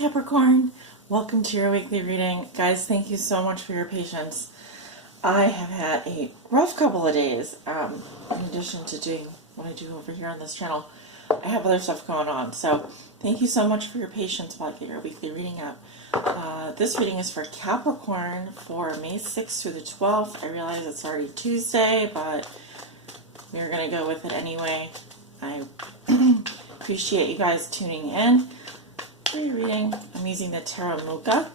Capricorn, welcome to your weekly reading. Guys, thank you so much for your patience. I have had a rough couple of days. In addition to doing what I do over here on this channel, I have other stuff going on. So thank you so much for your patience while I get your weekly reading out. This reading is for Capricorn for May 6th through the 12th. I realize it's already Tuesday, but we're going to go with it anyway. I appreciate you guys tuning in for your reading. I'm using the Tarot Mucha,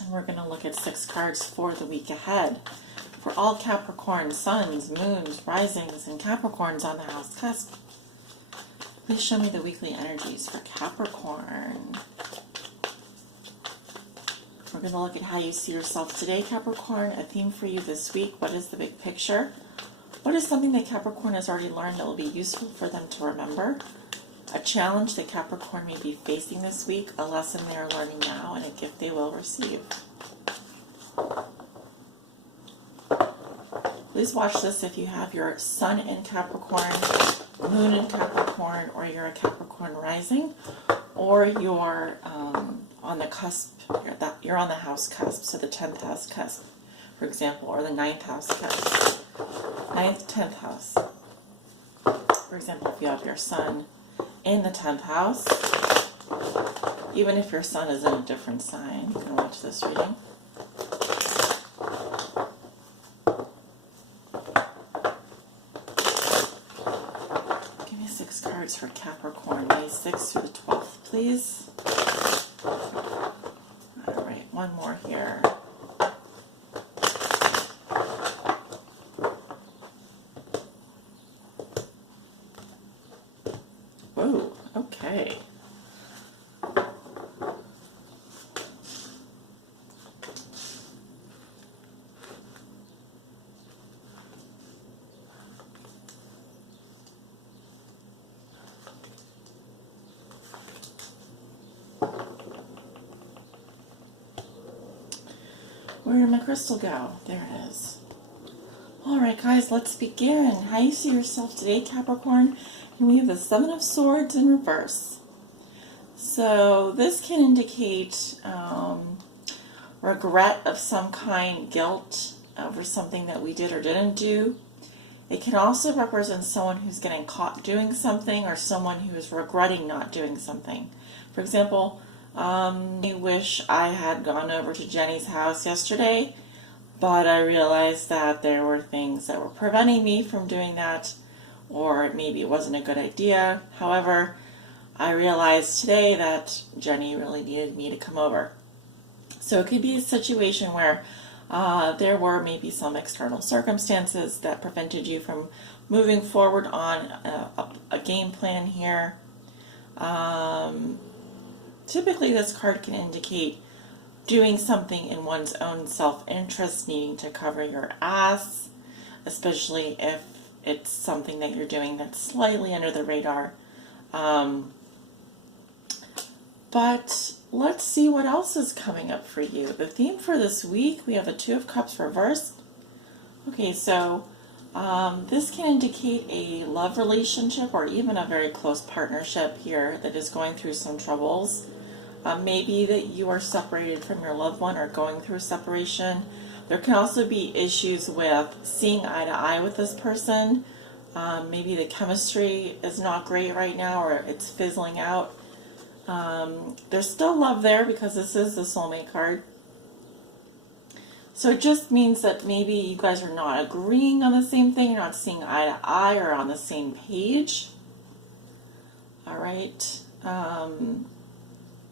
and we're going to look at 6 cards for the week ahead. For all Capricorn suns, moons, risings, and Capricorns on the house cusp, please show me the weekly energies for Capricorn. We're going to look at how you see yourself today, Capricorn. A theme for you this week. What is the big picture? What is something that Capricorn has already learned that will be useful for them to remember? A challenge that Capricorn may be facing this week, a lesson they are learning now, and a gift they will receive. Please watch this if you have your sun in Capricorn, moon in Capricorn, or you're a Capricorn rising, or you're on the cusp, you're on the house cusp, so the 10th house cusp, for example, or the 9th house cusp. 9th, 10th house. For example, if you have your sun in the 10th house, even if your sun is in a different sign, you can watch this reading. Give me 6 cards for Capricorn, May 6th through the 12th, please. All right, one more here. Whoa, okay. Where did my crystal go? There it is. All right, guys, let's begin. How you see yourself today, Capricorn? And we have the 7 of Swords in reverse. So this can indicate regret of some kind, guilt over something that we did or didn't do. It can also represent someone who's getting caught doing something or someone who is regretting not doing something. For example, I wish I had gone over to Jenny's house yesterday, but I realized that there were things that were preventing me from doing that, or maybe it wasn't a good idea. However, I realized today that Jenny really needed me to come over. So it could be a situation where there were maybe some external circumstances that prevented you from moving forward on a game plan here. Typically, this card can indicate doing something in one's own self-interest, needing to cover your ass, especially if it's something that you're doing that's slightly under the radar. But let's see what else is coming up for you. The theme for this week, we have a 2 of Cups reversed. Okay, so this can indicate a love relationship or even a very close partnership here that is going through some troubles. Maybe that you are separated from your loved one or going through separation. There can also be issues with seeing eye to eye with this person. Maybe the chemistry is not great right now, or it's fizzling out. There's still love there because this is the soulmate card. So it just means that maybe you guys are not agreeing on the same thing, you're not seeing eye to eye or on the same page. All right.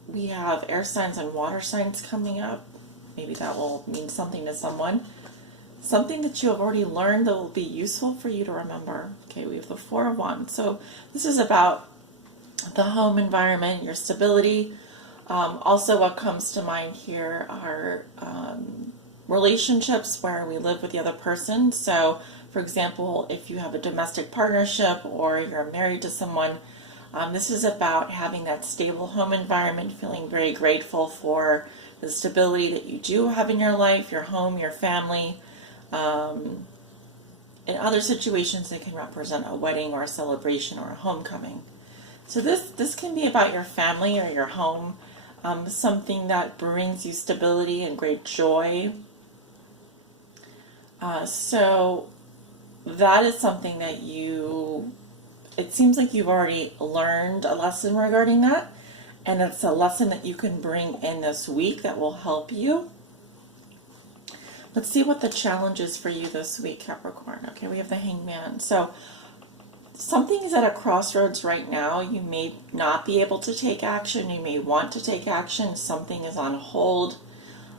We have air signs and water signs coming up. Maybe that will mean something to someone. Something that you have already learned that will be useful for you to remember. Okay, we have the 4 of Wands. So this is about the home environment, your stability. Also what comes to mind here are relationships where we live with the other person. So for example, if you have a domestic partnership or you're married to someone, this is about having that stable home environment, feeling very grateful for the stability that you do have in your life, your home, your family. In other situations, it can represent a wedding or a celebration or a homecoming. So this can be about your family or your home. something that brings you stability and great joy. So that is something that it seems like you've already learned a lesson regarding that, and it's a lesson that you can bring in this week that will help you. Let's see what the challenge is for you this week, Capricorn. Okay, we have the Hangman. So something is at a crossroads right now. You may not be able to take action. You may want to take action. Something is on hold.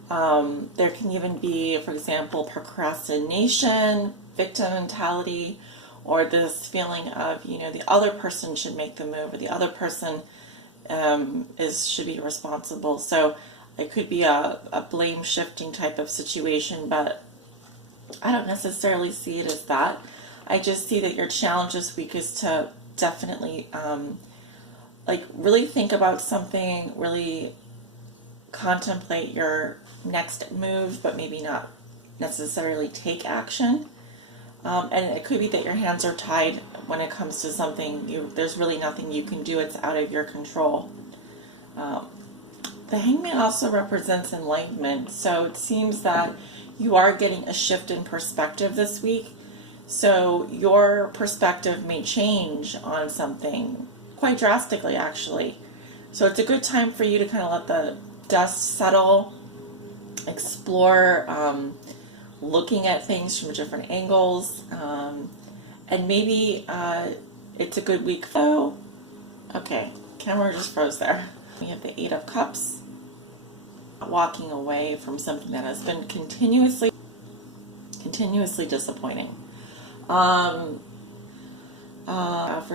There can even be, for example, procrastination, victim mentality, or this feeling of, the other person should make the move, or the other person should be responsible. So it could be a blame shifting type of situation, but I don't necessarily see it as that. I just see that your challenge this week is to definitely really think about something, really contemplate your next move, but maybe not necessarily take action. And it could be that your hands are tied when it comes to something. There's really nothing you can do. It's out of your control. The Hangman also represents enlightenment. So it seems that you are getting a shift in perspective this week. So your perspective may change on something quite drastically, actually. So it's a good time for you to kind of let the dust settle, explore, looking at things from different angles, and maybe it's a good week. Oh, okay, camera just froze there. We have the 8 of Cups, walking away from something that has been continuously disappointing. For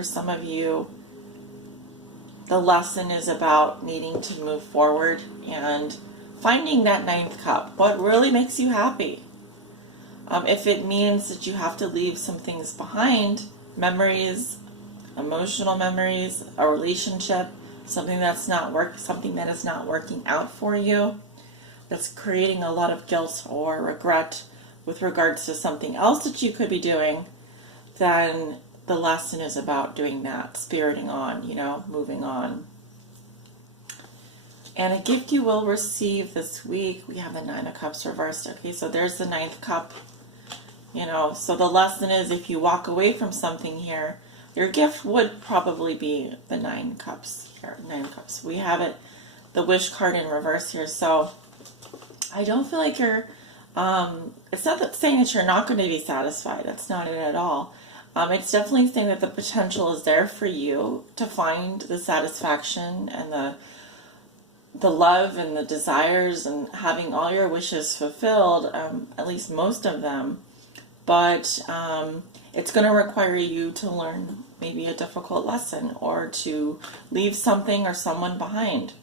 some of you, the lesson is about needing to move forward and finding that 9th cup. What really makes you happy? If it means that you have to leave some things behind, memories, emotional memories, a relationship, something that is not working out for you, that's creating a lot of guilt or regret with regards to something else that you could be doing, then the lesson is about doing that, spiriting on, moving on. And a gift you will receive this week, we have the 9 of Cups reversed. Okay, so there's the 9th cup. So the lesson is, if you walk away from something here, your gift would probably be the 9 cups here. 9 cups. We have it, the wish card in reverse here. So I don't feel like you're, it's not that saying that you're not going to be satisfied. That's not it at all. It's definitely saying that the potential is there for you to find the satisfaction and the love and the desires and having all your wishes fulfilled, at least most of them. But it's going to require you to learn maybe a difficult lesson, or to leave something or someone behind.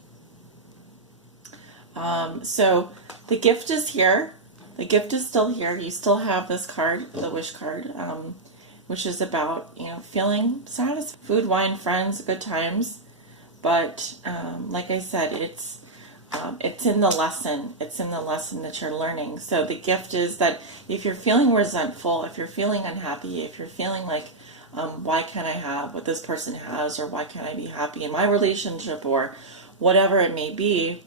So the gift is here. The gift is still here. You still have this card, the wish card, which is about, feeling satisfied. Food, wine, friends, good times. But like I said, it's in the lesson. It's in the lesson that you're learning. So the gift is that if you're feeling resentful, if you're feeling unhappy, if you're feeling like, why can't I have what this person has, or why can't I be happy in my relationship, or whatever it may be,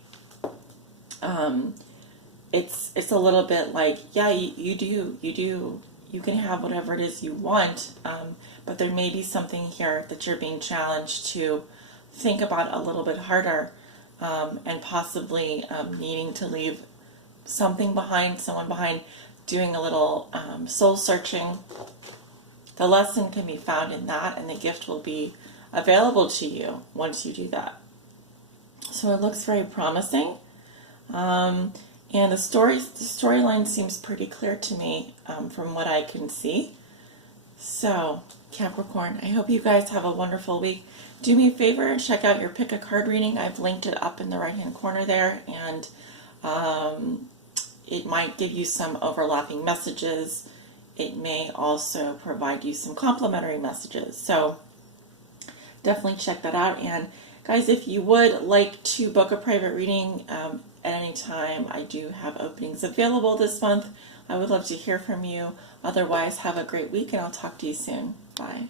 it's a little bit like, yeah, you can have whatever it is you want, but there may be something here that you're being challenged to think about a little bit harder, and possibly needing to leave something behind, someone behind, doing a little soul searching. The lesson can be found in that, and the gift will be available to you once you do that. So it looks very promising. And the storyline seems pretty clear to me, from what I can see. So, Capricorn, I hope you guys have a wonderful week. Do me a favor and check out your pick a card reading. I've linked it up in the right hand corner there, and it might give you some overlapping messages. It may also provide you some complimentary messages. So definitely check that out. And guys, if you would like to book a private reading at any time, I do have openings available this month. I would love to hear from you. Otherwise, have a great week, and I'll talk to you soon. Bye.